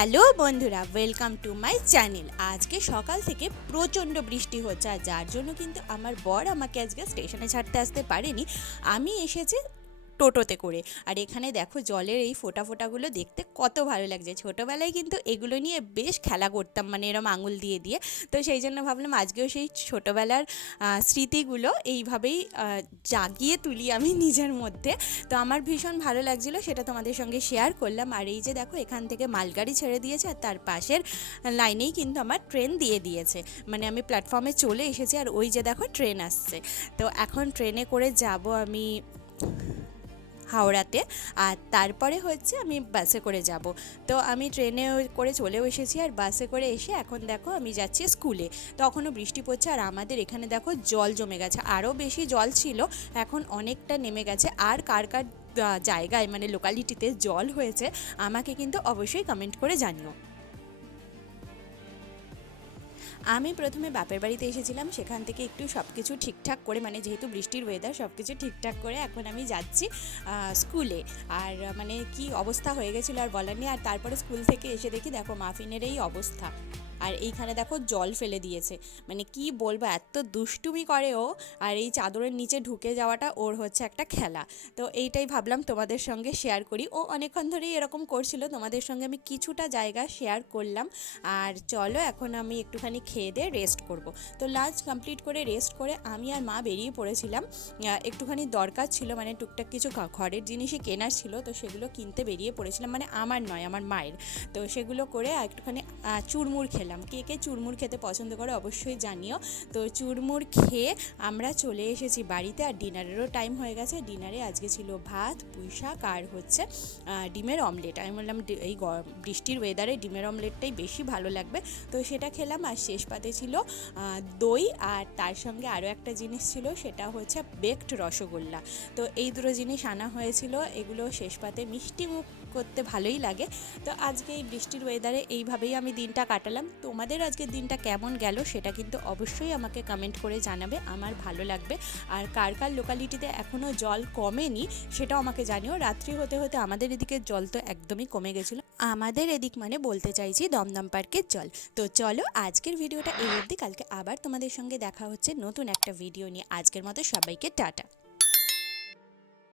Hello বন্ধুরা, welcome to my channel. আজকে সকাল থেকে প্রচণ্ড বৃষ্টি হচ্ছে, আর যার জন্য কিন্তু আমার বর আমাকে আজকে স্টেশনে ছাড়তে আসতে পারেনি। আমি এসেছি টোটোতে করে। আর এখানে দেখো জলের এই ফোঁটা ফোঁটাগুলো দেখতে কত ভালো লাগছে। ছোটোবেলায় কিন্তু এগুলো নিয়ে বেশ খেলা করতাম, মানে এরম আঙুল দিয়ে দিয়ে। তো সেই জন্য ভাবলাম আজকেও সেই ছোটোবেলার স্মৃতিগুলো এইভাবেই জাগিয়ে তুলি আমি নিজের মধ্যে। তো আমার ভীষণ ভালো লাগছিলো, সেটা তোমাদের সঙ্গে শেয়ার করলাম। আর এই যে দেখো, এখান থেকে মালগাড়ি ছেড়ে দিয়েছে, আর তার পাশের লাইনেই কিন্তু আমার ট্রেন দিয়ে দিয়েছে। মানে আমি প্ল্যাটফর্মে চলে এসেছি, আর ওই যে দেখো ট্রেন আসছে। তো এখন ট্রেনে করে যাব আমি হাওড়াতে, আর তারপরে হচ্ছে আমি বাসে করে যাব। তো আমি ট্রেনে করে চলেও এসেছি, আর বাসে করে এসে এখন দেখো আমি যাচ্ছি স্কুলে। তখনও বৃষ্টি পড়ছে, আর আমাদের এখানে দেখো জল জমে গেছে, আরও বেশি জল ছিল, এখন অনেকটা নেমে গেছে। আর কার কার জায়গায় মানে লোকালিটিতে জল হয়েছে আমাকে কিন্তু অবশ্যই কমেন্ট করে জানিও। আমি প্রথমে বাপের বাড়িতে এসেছিলাম, সেখান থেকে একটু সব কিছু ঠিকঠাক করে, মানে যেহেতু বৃষ্টির ওয়েদার, সব কিছু ঠিকঠাক করে এখন আমি যাচ্ছি স্কুলে। আর মানে কি অবস্থা হয়ে গেছিলো আর বলার নেই। আর তারপরে স্কুল থেকে এসে দেখি দেখো মাফিনের এই অবস্থা, আর এইখানে দেখো জল ফেলে দিয়েছে। মানে কি বলবো, এত দুষ্টুমি করে ও। আর এই চাদরের নিচে ঢুকে যাওয়াটা ওর হচ্ছে একটা খেলা। তো এইটাই ভাবলাম তোমাদের সঙ্গে শেয়ার করি। ও অনেকক্ষণ ধরেই এরকম করছিল, তোমাদের সঙ্গে আমি কিছুটা জায়গা শেয়ার করলাম। আর চলো এখন আমি একটুখানি খেয়ে দিয়ে রেস্ট করব। তো লাঞ্চ কমপ্লিট করে রেস্ট করে আমি আর মা বেরিয়ে পড়েছিলাম। একটুখানি দরকার ছিল, মানে টুকটাক কিছু ঘরের জিনিসই কেনার ছিল, তো সেগুলো কিনতে বেরিয়ে পড়েছিলাম। মানে আমার নয়, আমার মায়ের। তো সেগুলো করে একটুখানি চুরমুর খেলাম। কে কে চুরমুর খেতে পছন্দ করে অবশ্যই জানিও। তো চুরমুর খেয়ে আমরা চলে এসেছি বাড়িতে, আর ডিনারেরও টাইম হয়ে গেছে। ডিনারে আজকে ছিল ভাত, পুঁই শাক, আর হচ্ছে ডিমের অমলেট। আমি বললাম এই বৃষ্টির ওয়েদারে ডিমের অমলেটটাই বেশি ভালো লাগবে, তো সেটা খেলাম। আর শেষ পাতে ছিল দই, আর তার সঙ্গে আরও একটা জিনিস ছিল, সেটা হচ্ছে বেকড রসগোল্লা। তো এই দুটো জিনিস আনা হয়েছিল, এগুলো শেষ পাতে মিষ্টি মুখ করতে ভালোই লাগে। তো আজকে এই বৃষ্টির ওয়েদারে এইভাবেই আমি দিনটা কাটালাম। তোমাদের আজকের দিনটা কেমন গেল সেটা কিন্তু অবশ্যই আমাকে কমেন্ট করে জানাবে, আমার ভালো লাগবে। আর কার কার লোকালিটিতে এখনও জল কমেনি সেটাও আমাকে জানিও। রাত্রি হতে হতে আমাদের এদিকে জল তো একদমই কমে গেছিলো। আমাদের এদিক মানে বলতে চাইছি দমদম পার্কের জল। তো চলো আজকের ভিডিওটা এই অবধি, কালকে আবার তোমাদের সঙ্গে দেখা হচ্ছে নতুন একটা ভিডিও নিয়ে। আজকের মতো সবাইকে টাটা।